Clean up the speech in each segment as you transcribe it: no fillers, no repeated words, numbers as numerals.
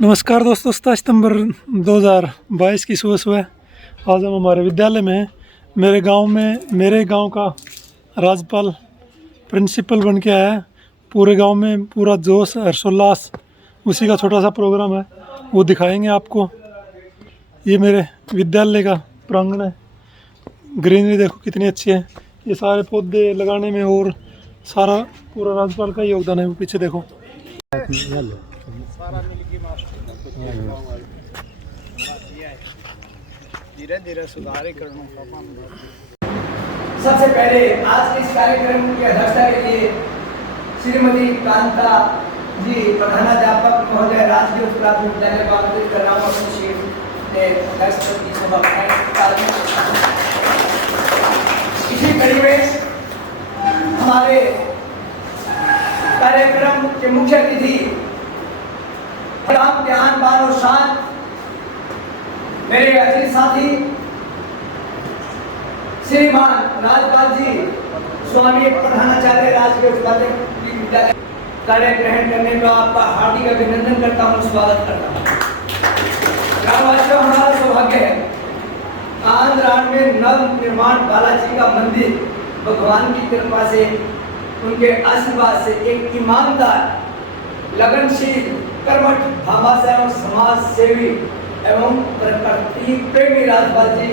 नमस्कार दोस्तों, 27 सितंबर 2022 की सुबह सुबह आज हम हमारे विद्यालय में हैं। मेरे गांव का राज्यपाल प्रिंसिपल बन के आया है। पूरे गांव में पूरा जोश हर्षोल्लास, उसी का छोटा सा प्रोग्राम है, वो दिखाएंगे आपको। ये मेरे विद्यालय का प्रांगण है। ग्रीनरी देखो कितनी अच्छी है। ये सारे पौधे लगाने में और सारा पूरा राज्यपाल का ही योगदान है। वो पीछे देखो। धीरे धीरे सुधार करना। सबसे पहले आज के इस कार्यक्रम की अध्यक्षता के लिए श्रीमती कांता जी प्रधानाध्यापक महोदय राजकीय उच्च प्राथमिक विद्यालय को आमंत्रित कर रहा हूँ। इसी कड़ी में हमारे कार्यक्रम के मुख्य अतिथि ध्यान बान और शान मेरे अजीज साथी श्रीमान राजपाल जी, स्वामी प्रधानाचार्य राजकीय उच्च प्राथमिक विद्यालय कार्य ग्रहण करने का आपका हार्दिक अभिनंदन करता हूँ, स्वागत करता हूँ। ग्रामवासियों, हमारा सौभाग्य है आंध्रान में नव निर्माण बालाजी का मंदिर भगवान की कृपा से, उनके आशीर्वाद से एक ईमानदार, लगनशील, कर्मठ, भामाशाह एवं समाज सेवी एवं प्रकृति प्रेमी राजपाल जी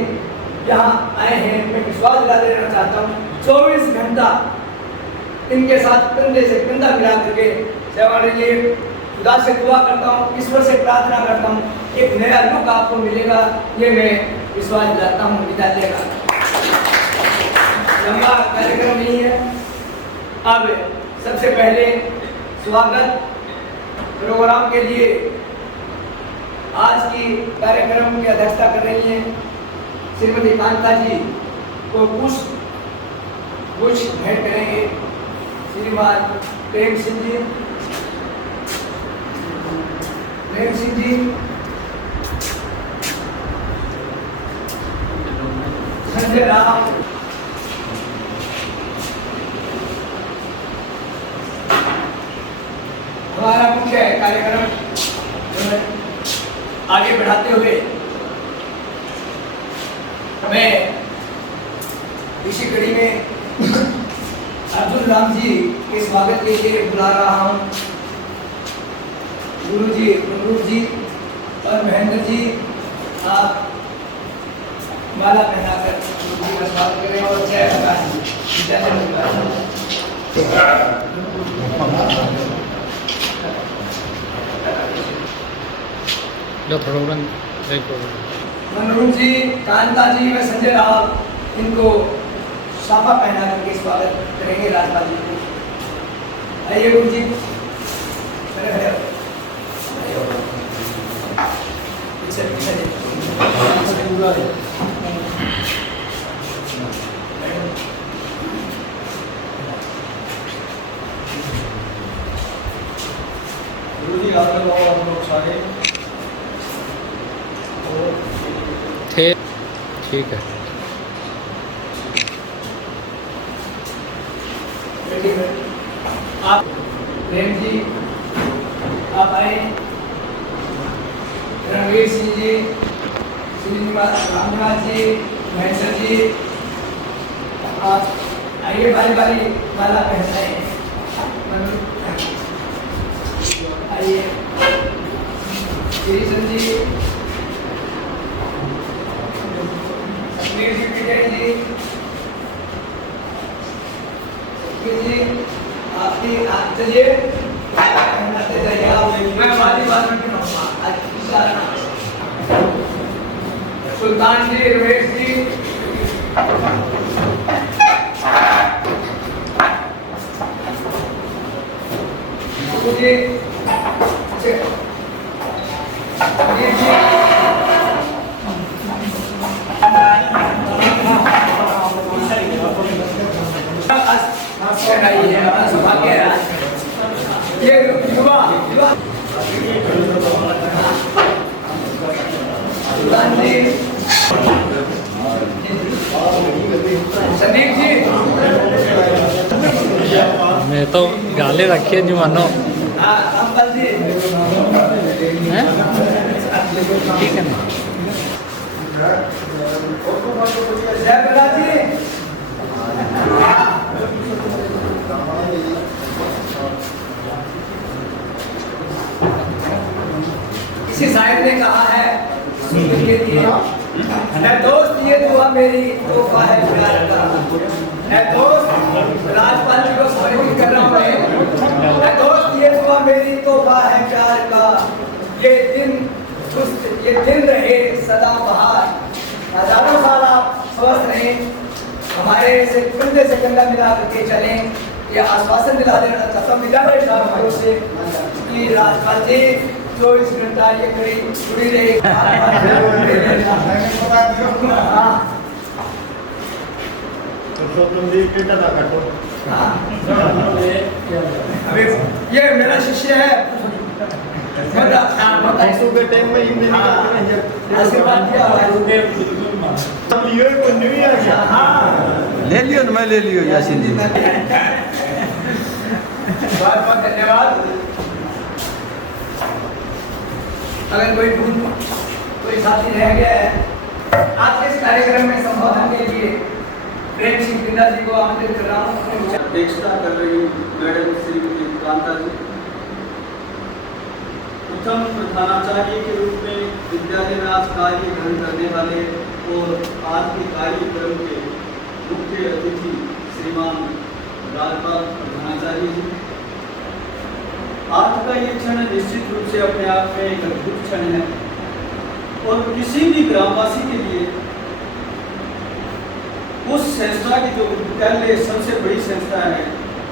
यहाँ आए हैं। मैं विश्वास दिला देना चाहता हूँ 24 घंटा इनके साथ कंधे से कंधा मिला करके सेवा लीजिए। खुदा से दुआ करता हूँ, ईश्वर से प्रार्थना करता हूँ, एक नया लुक आपको मिलेगा, ये मैं विश्वास दिलाता हूँ। विद्यालय का लंबा कार्यक्रम नहीं है। अब सबसे पहले स्वागत प्रोग्राम के लिए आज की कार्यक्रम की अध्यक्षता कर रही हैं श्रीमती कांता जी को कुछ भेंट करेंगे श्रीमान प्रेम सिंह जी, संजय राम, हमारा मुख्य कार्यक्रम आगे बढ़ाते हुए मैं इसी कड़ी में अर्जुन राम जी के स्वागत के लिए बुला रहा हूँ। गुरु जी, मनोज जी और महेंद्र जी, आप माला पहनाकर गुरु जी का स्वागत करें और जय प्रकाश मनोज जी, कांता जी व संजय राव इनको साफा पहना करके स्वागत करेंगे राजपाल जी को। आइए गुरु जी, गुरु जी आप लोग सारे थे, ठीक है। आप प्रेम जी आप आए, रणवीर सिंह जी, श्रीनिवास रामनाथ जी, महेश्वर जी, आप आइए, बारी बारी माला पहनाए। आइए श्रीचंद जी, जी आपकी चलिए मैं वाली बात में सुल्तान जी, रमेश जी, ये युवा संदीप जी, मैं तो गाले रखी है जी मानो। अंकल जी ठीक है ना। जय प्रहलाद जी। किसी शायर ने कहा है, सुनिए दिए, है दोस्त ये दुआ मेरी तोहफा है प्यार का। है दोस्त, राजपाल जी को समर्पित कर रहा हूँ मैं। है दोस्त ये दुआ मेरी तोहफा है प्यार का। ये दिन रहे सदा बहार। हजारों साल आप स्वस्थ रहें, हमारे से कंधे से कंधा मिला करके चलें, ये आश्वासन दिला देना चाहता हूँ विद्यालय छात्रों से कि राजपाल जी 24 घंटा ये करी जुड़ी रही। ये मेरा शिष्य है, आशीर्वाद दिया हुआ है। ले लियो ना, मैं ले लियो यासीन जी। बहुत बहुत धन्यवाद। अगर कोई साथी रह गया है आज के इस कार्यक्रम में संबोधन के लिए प्रेम सिंह बिंदा जी को आमंत्रित कर रहा हूँ। अध्यक्षता कर रही मैडम श्रीमती कांता जी, प्रथम प्रधानाचार्य के रूप में विद्यालय में आज कार्य ग्रहण करने वाले और आज के कार्यक्रम के मुख्य अतिथि श्रीमान राजपाल प्रधानाचार्य जी। आज का ये क्षण निश्चित रूप से अपने आप में एक अद्भुत क्षण है और किसी भी ग्रामवासी के लिए उस संस्था की जो विद्यालय सबसे बड़ी संस्था है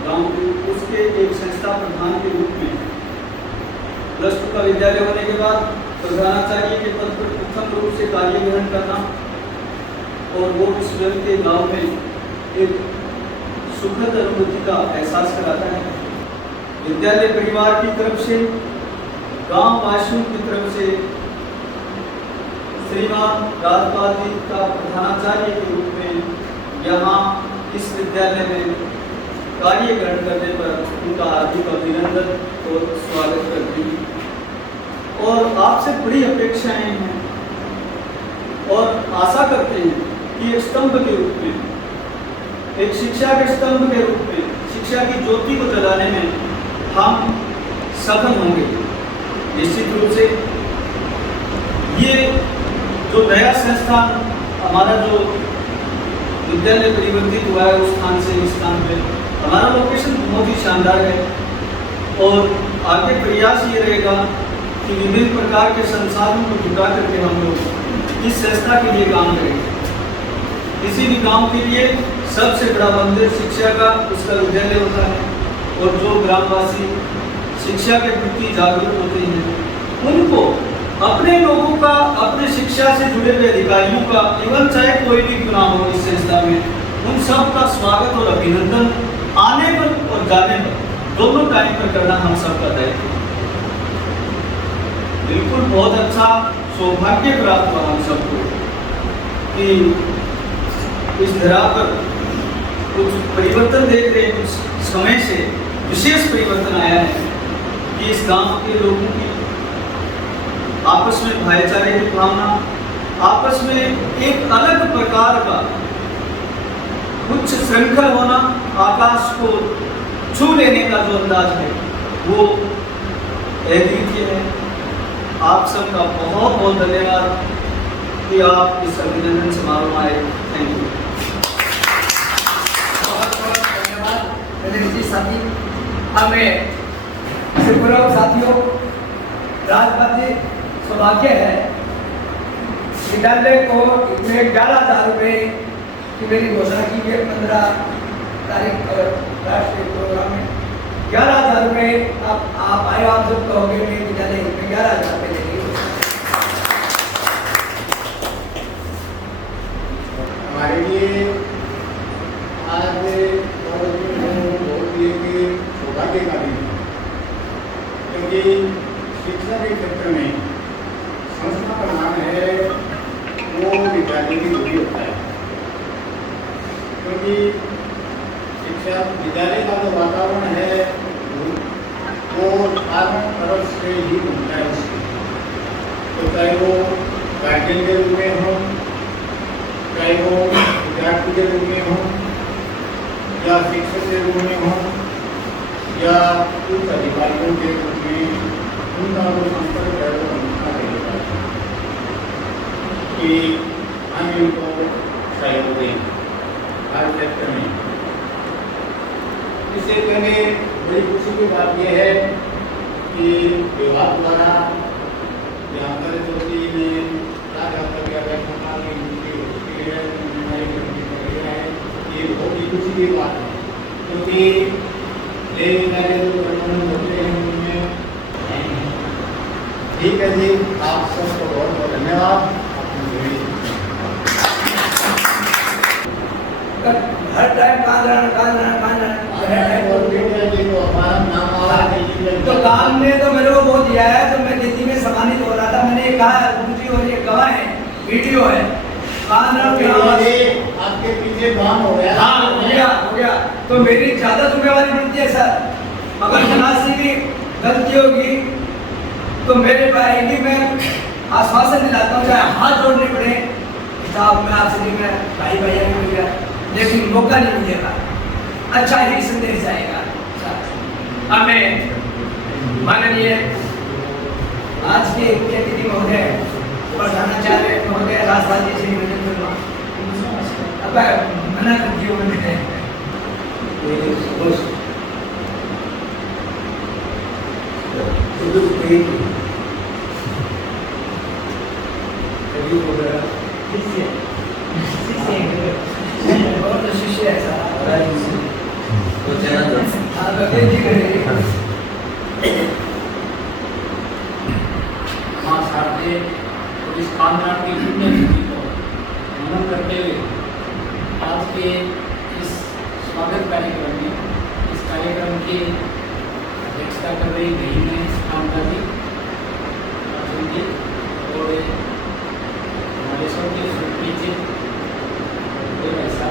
गांव की, उसके एक संस्था प्रधान के रूप में +2 का विद्यालय होने के बाद प्रधानाचार्य के पद पर प्रथम रूप से कार्य ग्रहण करना और वो स्वयं के गांव में एक सुखद अनुभूति का एहसास कराता है। विद्यालय परिवार की तरफ से, गांव वासियों की तरफ से श्रीमान राजपाल जी का प्रधानाचार्य के रूप में यहाँ इस विद्यालय में कार्य ग्रहण करने पर उनका हार्दिक अभिनंदन और स्वागत करती हूँ। और आपसे बड़ी अपेक्षाएं हैं और आशा करते हैं कि एक स्तंभ के रूप में, एक शिक्षा के स्तंभ के रूप में शिक्षा की ज्योति को जलाने में हम सफल होंगे। निश्चित रूप से ये जो नया संस्थान हमारा जो विद्यालय परिवर्तित हुआ है उस स्थान से इस स्थान पे, हमारा लोकेशन बहुत ही शानदार है और आगे प्रयास ये रहेगा कि विभिन्न प्रकार के संसाधनों को जुटा करके हम लोग इस संस्था के लिए काम करेंगे। किसी भी गांव के लिए सबसे बड़ा मंदिर शिक्षा का उसका विद्यालय होता है और जो ग्रामवासी शिक्षा के प्रति जागरूक होते हैं उनको अपने लोगों का, अपने शिक्षा से जुड़े हुए अधिकारियों का, इवन चाहे कोई भी क्यों ना हो इस संस्था में, उन सब का स्वागत और अभिनंदन आने पर और जाने पर दोनों टाइम पर करना हम सबका दायित्व है। बिल्कुल बहुत अच्छा सौभाग्य प्राप्त हुआ हम सबको कि इस धरा पर कुछ परिवर्तन देख रहे हैं। कुछ समय से विशेष परिवर्तन आया है कि इस गांव के लोगों की आपस में भाईचारे की भावना, आपस में एक अलग प्रकार का कुछ श्रृंखल होना, आकाश को छू लेने का जो अंदाज है वो अद्वितीय है। आप सबका बहुत बहुत धन्यवाद कि आप इस अभिनंदन समारोह में आए। Thank you. बहुत बहुत धन्यवाद जी साथी। हमें शिवपुरम साथियों, राजपाल जी, सौभाग्य है विद्यालय को इतने 11,000 रुपये की मेरी घोषणा की है 15 तारीख पर राष्ट्रीय प्रोग्राम में 11,000 रुपये। आप आए, आप सब कहोगे मैं विद्यालय में 11,000 रुपये देंगे। हमारे लिए आज बहुत ही सौभाग्य का दिन है, क्योंकि शिक्षा के क्षेत्र में संस्था का नाम है वो विद्यालय की जोड़ी होता है। क्योंकि शिक्षा विद्यालय का जो वातावरण है वो चारों तरफ से ही घूमता है। तो चाहे वो गार्जियन के रूप में हो, चाहे वो विद्यार्थी के रूप में हो, या शिक्षक के रूप में हो, या उच्च अधिकारियों के रूप में, उनका जो संपर्क है वो हमेशा रहेगा कि हम इनको सहयोग दें हर क्षेत्र में। इससे पहले बड़ी खुशी की बात यह है कि विभाग द्वारा यहाँ पर चौथी में राजा किया गया है, ये बहुत ही खुशी की बात है, क्योंकि लेकिन जो प्रबंधन होते हैं उनमें ठीक है जी। आप सबको बहुत बहुत धन्यवाद। हर टाइम कान तो काम ने तो मेरे को बहुत दिया है, तो मैं दिल्ली में सम्मानित हो रहा था, मैंने कहा गुरुजी और ये गवाह है, वीडियो है। आपके पीछे काम हो गया। हाँ हो गया। तो मेरी ज्यादा जिम्मेवारी बनती है सर, अगर जनाब से भी गलती होगी तो मेरे पे आएगी। मैं आश्वासन दिलाता हूँ, चाहे हाथ जोड़ने पड़े, साहब मैं आपसे नहीं, मैं भाई भैया नहीं मिल गया, लेकिन मौका नहीं मिलेगा, अच्छा ही संदेश जाएगा। हमें माननीय आज के मुख्य अतिथि महोदय प्रधानाचार्य महोदय राजपाल जी से अब मना कर दिया मैंने। शिष्य है मां शारदे और इस खानदान की पुण्यतिथि को नमन करते हुए आज के इस स्वागत कार्यक्रम में, इस कार्यक्रम की अध्यक्षता कर रही गई है कामता जी और हमारे सबके सुपरिचित ऐसा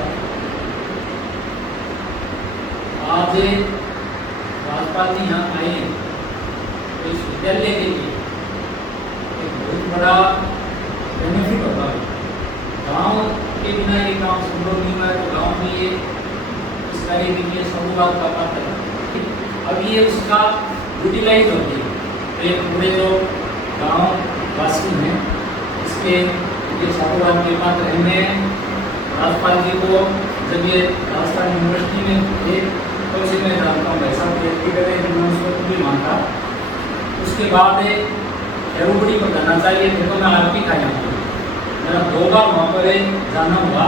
आज राजपाल जी यहाँ आए तो इस विद्यालय के लिए एक बहुत बड़ा बेनिफिट होता है। गांव के बिना ये काम संभव नहीं हुआ, तो गांव में ये इस कार्य के लिए शुरुआत का पात्र है। अब ये उसका यूटिलाइज होती है, तो ये पूरे जो गांव वासी हैं इसके ये शुरुआत के पात्र हैं। मैं राजपाल जी को जब ये राजस्थान यूनिवर्सिटी में थे तो उसे मैं जानता हूँ, ऐसा व्यक्ति करे जिन्होंने उसको भी मानता। उसके बाद एवरीबडी को जाना चाहिए, देखो मैं आरती खाई हूँ, मेरा 2 बार वहाँ पर जाना हुआ।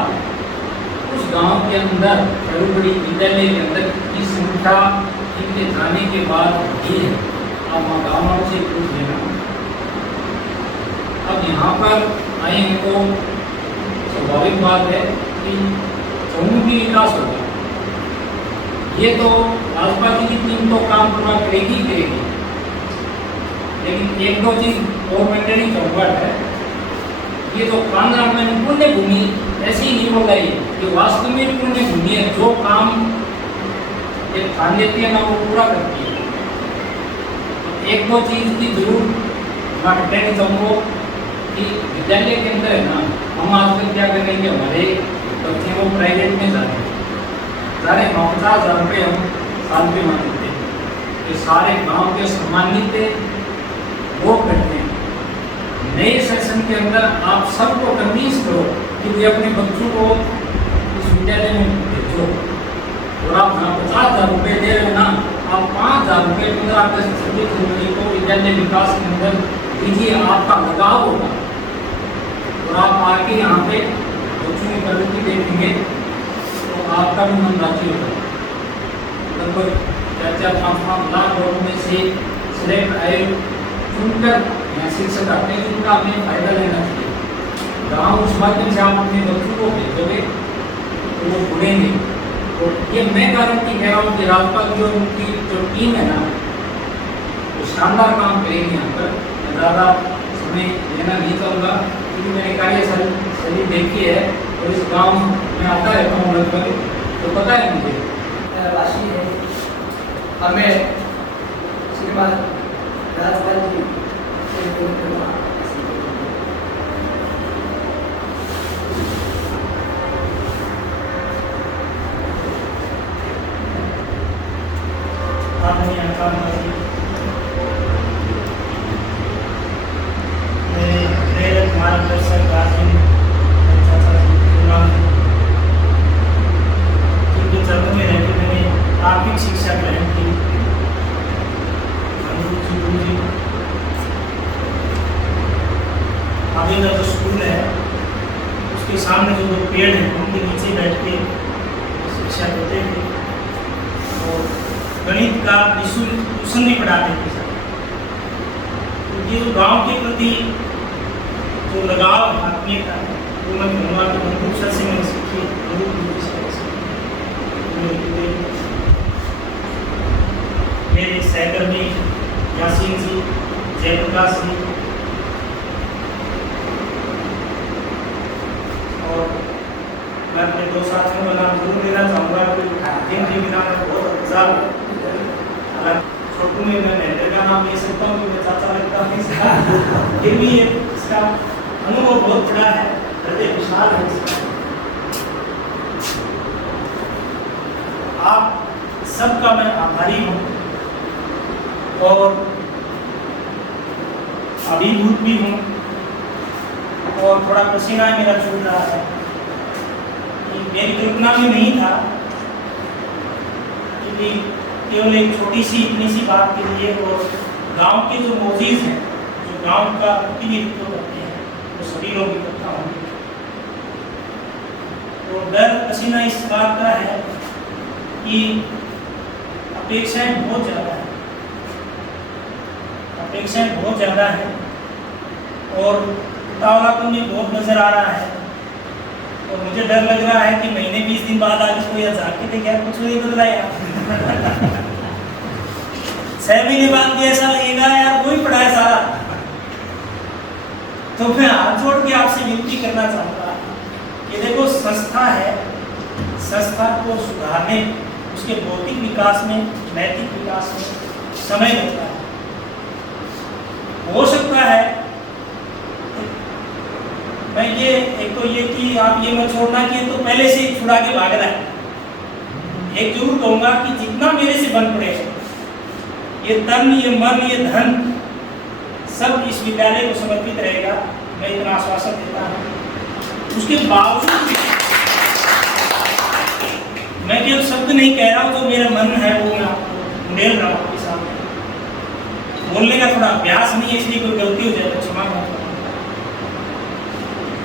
उस गांव के अंदर एवरीबडी विद्यालय के अंदर की संख्या इनके जाने के बाद भी है, आप वहाँ गाँव वालों से पूछ लेना। अब यहाँ पर आए तो स्वाभाविक बात है कि चहुमुखी विकास होगा। ये तो राजपाल जी की टीम तो काम पूरा करेगी, लेकिन एक दो चीज और मैं कहनी चाहूँगा है, ये तो कांगड़ा में पुण्य भूमि ऐसी ही नहीं हो गई कि वास्तव में पुण्य भूमि है, जो काम ये ठान लेती है ना वो पूरा करती है। एक दो चीज की जरूर मैं कहना चाहूँगा कि विद्यालय के अंदर है ना, हम आजकल क्या करेंगे, हमारे बच्चे वो प्राइवेट में जाते हैं, सारे 50,000 रुपये हम साल पे मांगते हैं, ये सारे गांव के सम्मानित वो करते हैं। नए सेशन के अंदर आप सबको कन्विंस करो कि वे अपने बच्चों को इस विद्यालय में भेजो, और आप जहाँ 50,000 रुपये दे रहे हो ना, आप 5,000 रुपये 15 अगस्त 26 जनवरी को विद्यालय विकास के अंदर दीजिए, आपका लगाव होगा और आप आके यहाँ पे बच्चों की प्रगति देखेंगे तो आपका भी मन राजी होगा। लगभग 4-5 लाख लोगों में से सिलेक्ट आए चुनकर यहाँ शिक्षक आते हैं, जिनका आपने फायदा लेना चाहिए। गाँव उस माध्यम से आप अपने बच्चों को भेजोगे तो वो जुड़ेंगे। तो ये मैं गारंटी कह रहा हूँ कि राजपाल जी और उनकी जो टीम है ना, वो शानदार काम करेगी यहाँ पर। मैं ज़्यादा समय लेना नहीं चाहूँगा क्योंकि मैंने कार्यशैली देखी है और इस गाँव में आता रहता हूँ लगभग, तो पता है मुझे। राशि है हमें श्रीमान राजपाल जी से ये जो गांव के प्रति जो लगाव आत्मीयता है वो मैं कहूँगा कि बंधु सर से मैंने सीखी मेरे सहकर्मी यासीन जी, जयप्रकाश जी और मैं अपने दो साथियों का नाम जरूर लेना चाहूँगा जिनके बिना मैं बहुत अफजाल छोटू में मैं महेंद्र का नाम ले सकता हूँ क्योंकि चाचा लगता है फिर भी ये इसका अनुभव बहुत बड़ा है, हृदय विशाल है इसका। आप सबका मैं आभारी हूँ और अभिभूत भी हूँ और थोड़ा पसीना मेरा छूट रहा है कि मेरी कल्पना में नहीं था कि केवल एक छोटी सी इतनी सी बात के लिए और गांव के जो मौजूद हैं, जो गांव का प्रतिनिधित्व करते हैं, वो सभी लोग इकट्ठा होंगे। तो डर पसीना इस बात का है कि अपेक्षाएं बहुत ज़्यादा है, अपेक्षाएं बहुत ज़्यादा है और उतावलापन भी बहुत नज़र आ रहा है। और मुझे डर लग रहा है कि महीने 20 दिन बाद आगे कोई जाके देख यार कुछ नहीं बदला यार 6 महीने बाद भी ऐसा लगेगा यार वही पड़ा है सारा। तो मैं हाथ जोड़ के आपसे विनती करना चाहूँगा कि देखो संस्था है, संस्था को सुधारने, उसके भौतिक विकास में, नैतिक विकास में समय लगता है। हो सकता है मैं ये एक तो ये कि आप ये मत छोड़ना कि तो पहले से ही छुड़ा के भाग रहा है। एक जरूर कहूँगा कि जितना मेरे से बन पड़े, ये तन, ये मन, ये धन सब इस विद्यालय को समर्पित रहेगा, मैं इतना आश्वासन देता हूँ। उसके बावजूद मैं केवल शब्द नहीं कह रहा हूँ, जो मेरा मन है वो मैं आपको उड़ेल रहा हूँ आपके सामने। बोलने का थोड़ा अभ्यास नहीं है, इसलिए कोई गलती हो जाए तो क्षमा करें।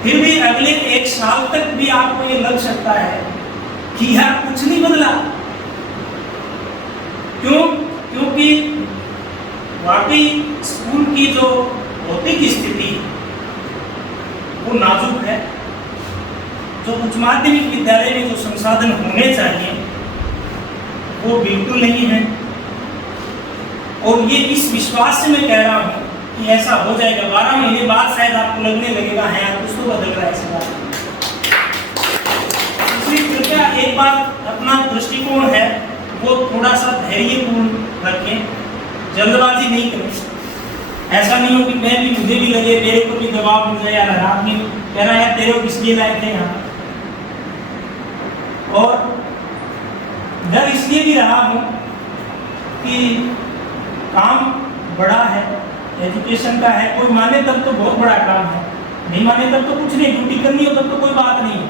फिर भी अगले 1 साल तक भी आपको ये लग सकता है कि यार कुछ नहीं बदला। क्यों? क्योंकि वाकई स्कूल की जो भौतिक स्थिति वो नाजुक है। जो उच्च माध्यमिक विद्यालय में जो संसाधन होने चाहिए वो बिल्कुल नहीं है। और ये इस विश्वास से मैं कह रहा हूँ कि ऐसा हो जाएगा। 12 महीने बाद शायद आपको लगने लगेगा है यार कुछ तो बदल रहा है इस बार। इसलिए कृपया एक बार अपना दृष्टिकोण है वो थोड़ा सा धैर्यपूर्ण रखें, जल्दबाजी नहीं करें। ऐसा नहीं हो कि मैं भी, मुझे भी लगे, मेरे को भी दबाव मिल जाए यार आदमी कह रहा है तेरे को इसलिए लाए थे यहाँ। और डर इसलिए भी रहा हूँ कि काम बड़ा है, एजुकेशन का है। कोई माने तब तो बहुत बड़ा काम है, नहीं माने तब तो कुछ नहीं, ड्यूटी करनी हो तब तो कोई बात नहीं है।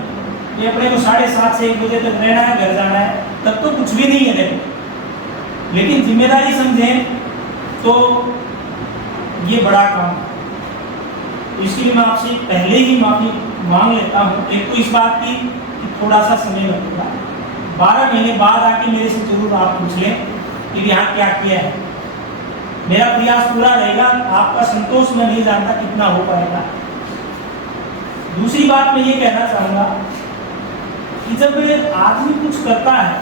ये अपने को 7:30 से 1 बजे तक रहना है, घर जाना है, तब तो कुछ भी नहीं है देखो। लेकिन जिम्मेदारी समझें तो ये बड़ा काम है। तो इसलिए मैं आपसे पहले ही माफ़ी मांग लेता हूँ। एक तो इस बात की कि थोड़ा सा समय लगेगा, 12 महीने बाद आके मेरे से जरूर आप पूछ लें कि यहाँ क्या किया है। मेरा प्रयास पूरा रहेगा, आपका संतोष मैं नहीं जानता कितना हो पाएगा। दूसरी बात मैं ये कहना चाहूँगा कि जब आदमी कुछ करता है,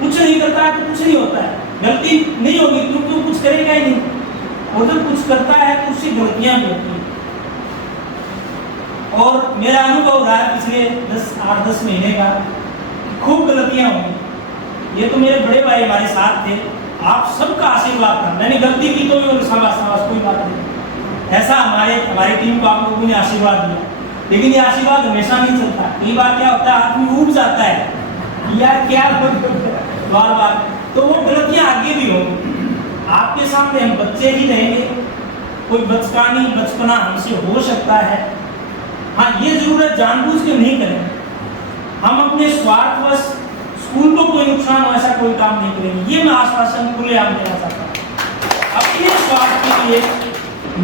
कुछ नहीं करता है तो कुछ नहीं होता है, गलती नहीं होगी क्योंकि वो कुछ करेगा ही नहीं। और जब कुछ करता है तो उससे गलतियाँ भी होती हैं। और मेरा अनुभव रहा है पिछले 8-10 महीने का, खूब गलतियाँ हुई। ये तो मेरे बड़े भाई हमारे साथ थे, आप सबका आशीर्वाद था। मैंने गलती की तो भी शाबाश कोई बात नहीं, ऐसा हमारी टीम को आप लोगों ने आशीर्वाद दिया। लेकिन ये आशीर्वाद हमेशा नहीं चलता। कई बार क्या होता है, आदमी ऊब जाता है यार क्या बार बार, तो वो गलतियां आगे भी होंगी। आपके सामने हम बच्चे ही रहेंगे, कोई बचपना हमसे हो सकता है। हाँ, ये जरूरत जानबूझ के नहीं करें। हम अपने स्वार्थवश स्कूल को कोई नुकसान हो ऐसा कोई काम नहीं करेंगे। ये मैं आश्वासन खुलेआम देना चाहता हूँ। अपने स्वार्थ के लिए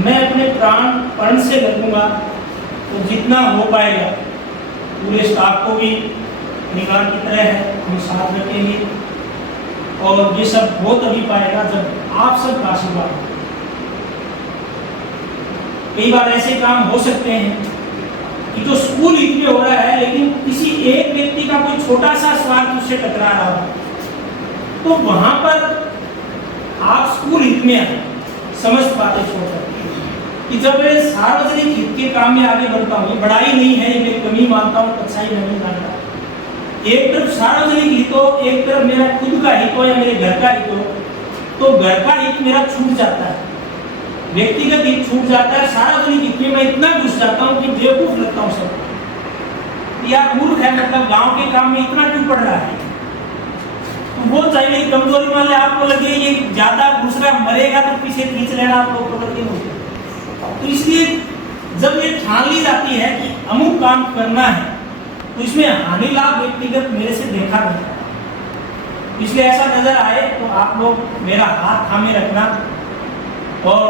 मैं अपने प्राण से लगूंगा, तो जितना हो पाएगा पूरे स्टाफ को भी निकाल की तरह है हम साथ रखेंगे। और ये सब हो तभी पाएगा जब आप सब का आशीर्वाद हो। कई बार ऐसे काम हो सकते हैं कि जो स्कूल हित में हो रहा है, लेकिन किसी एक व्यक्ति का कोई छोटा सा स्वार्थ उससे टकरा रहा हो, तो वहां पर आप स्कूल हित में समस्त बातें छोड़ सकते हैं कि जब मैं सार्वजनिक हित के काम में आगे बढ़ता हूँ, ये बड़ाई नहीं है, ये मैं कमी मानता हूँ, अच्छाई नहीं मानता। एक तरफ सार्वजनिक हित हो, एक तरफ मेरा खुद का हित हो या मेरे घर का हित हो, तो घर का हित मेरा छूट जाता है, व्यक्तिगत हित छूट जाता है। सार्वजनिक हित में मैं इतना घुस जाता हूँ कि बेवकूफ लगता हूँ सबको, यार मूर्ख है, मतलब गांव के काम में इतना क्यों पड़ रहा है। तो वो चाहिए कमजोरी मान ले आपको लगे ये ज्यादा घुस रहा मरेगा तो पीछे खींच लेना आप लोग को लगे होते। तो इसलिए जब ये ठान ली जाती है कि अमुक काम करना है, तो इसमें हानि लाभ व्यक्तिगत मेरे से देखा नहीं है। इसलिए ऐसा नजर आए तो आप लोग मेरा हाथ थामे रखना और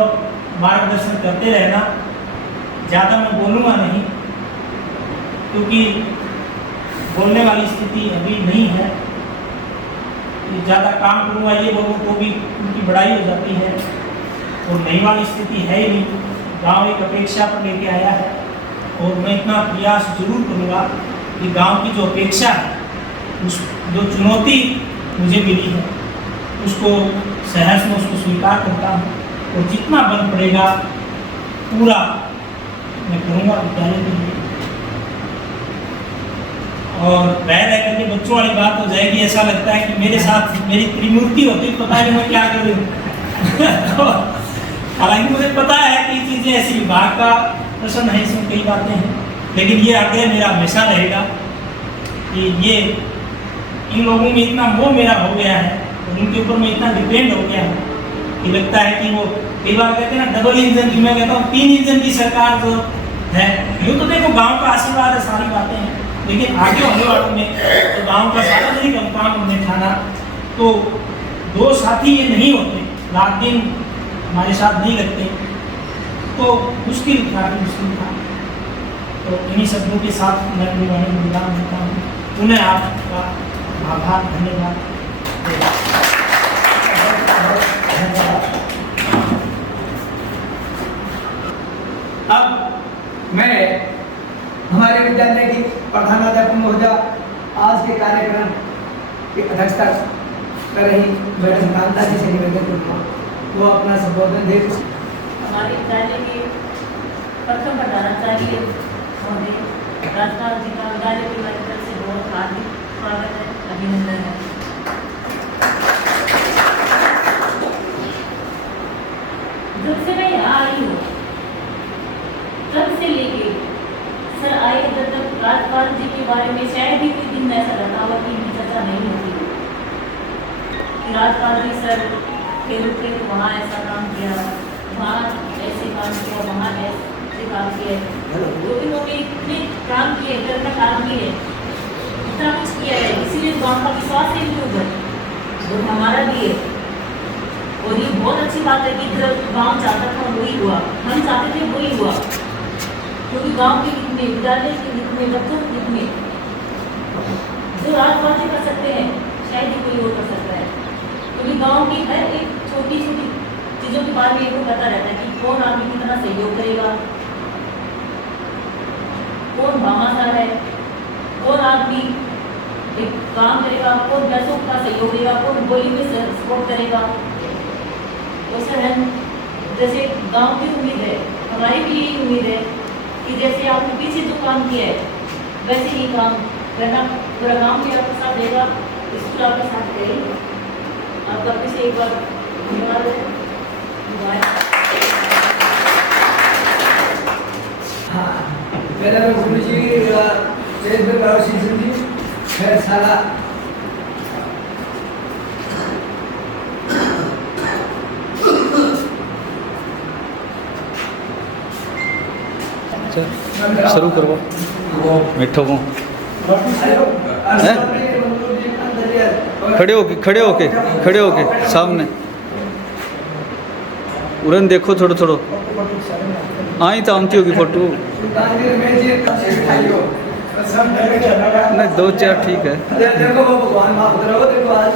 मार्गदर्शन करते रहना। ज़्यादा मैं बोलूँगा नहीं, क्योंकि बोलने वाली स्थिति अभी नहीं है। ज़्यादा काम करूँगा ये लोगों को भी उनकी बड़ाई हो जाती है, और नई वाली स्थिति है ही नहीं। गांव एक अपेक्षा पर लेके आया है, और मैं इतना प्रयास जरूर करूँगा कि गांव की जो अपेक्षा है, उस जो चुनौती मुझे मिली है, उसको सहर्ष में उसको स्वीकार करता हूँ, और जितना बल पड़ेगा पूरा मैं करूँगा विद्यालय के लिए। और रह करके बच्चों वाली बात हो जाएगी, ऐसा लगता है कि मेरे साथ मेरी त्रिमूर्ति होती तो पता नहीं मैं क्या करूँ। हालांकि मुझे पता है कि चीज़ें ऐसी विभाग का प्रश्न है, इसमें कई बातें हैं, लेकिन ये आग्रह मेरा हमेशा रहेगा कि ये इन लोगों में इतना मोह मेरा हो गया है, और उनके ऊपर मैं इतना डिपेंड हो गया हूँ कि लगता है कि वो कई बार कहते हैं ना डबल इंजन की, मैं कहता हूँ 3 इंजन की सरकार जो है। यूँ तो देखो गाँव का आशीर्वाद है, सारी बातें हैं, लेकिन आगे होने वालों में तो गाँव का सार्वजनिक काम हमने ठाना, तो 2 साथी ये नहीं होते, रात दिन हमारे साथ नहीं लगते, तो मुश्किल था। तो इन्हीं शब्दों के साथ मैं अपनी वाणी में विराम देता हूँ। उन्हें आपका आभार, धन्यवाद। अब मैं हमारे विद्यालय की प्रधानाध्यापक महोदया आज के कार्यक्रम की अध्यक्षता कर रही मैडम कांता जी से निवेदन करूँगा वो अपना संबोधन दे। हमारे विद्यालय के प्रथम प्रधानाचार्य महोदय राजपाल जी का विद्यालय की हमारी तरफ से बहुत हार्दिक स्वागत है, अभिनंदन है। जब से मैं यहाँ आई हूँ तब से लेके सर आए जब तक राजपाल जी के बारे में शायद ही कोई दिन ऐसा रहता होगा कि इनकी चर्चा नहीं होती कि राजपाल जी सर खेल के वहाँ ऐसा काम किया, वहाँ ऐसे काम किया, वहाँ ऐसे काम किया, जो भी लोग इतने काम किए, घर का काम किए, इतना कुछ किया है, इसीलिए गाँव का विश्वास है इनके ऊपर और हमारा भी है। और ये बहुत अच्छी बात है कि जब गाँव चाहता था वही हुआ, हम चाहते थे वही हुआ, क्योंकि गाँव के हित में, विद्यालय के हित में, बच्चों के हित में जो राजपाल जी कर सकते हैं शायद ही कोई और कर सकता है। क्योंकि गांव की हर एक छोटी छोटी चीज़ों के बारे में इनको पता रहता है कि कौन आदमी कितना सहयोग करेगा, कौन भामाशाह है, कौन आदमी एक काम करेगा, कौन पैसों का सहयोग देगा, कौन बोली में सपोर्ट करेगा। तो सर हम जैसे गांव की उम्मीद है, हमारी भी यही उम्मीद है कि जैसे आपने पीछे जो काम किया है वैसे ही काम करना, पूरा गाँव भी आपके साथ देगा, स्कूल आपके साथ करेगी। आपका फिर से एक बार धन्यवाद है। हाँ, मेरा तो गुरु जी जी खैर साला शुरू करो मिठो को खड़े होके सामने उड़न देखो थोड़ो थोड़ो आई तो आमती होगी फोटो नहीं 2-4 ठीक है। देखो भगवान माफ करो, देखो आज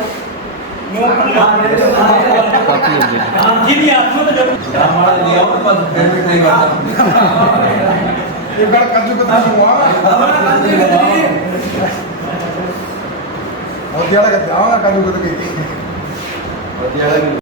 काफी हो गई जी आत्मा तो जब हमारा लिया हो बस फिर भी नहीं करता ये बड़ा कंजू का हुआ और दिया लगा जाओ ना कंजू को तो और दिया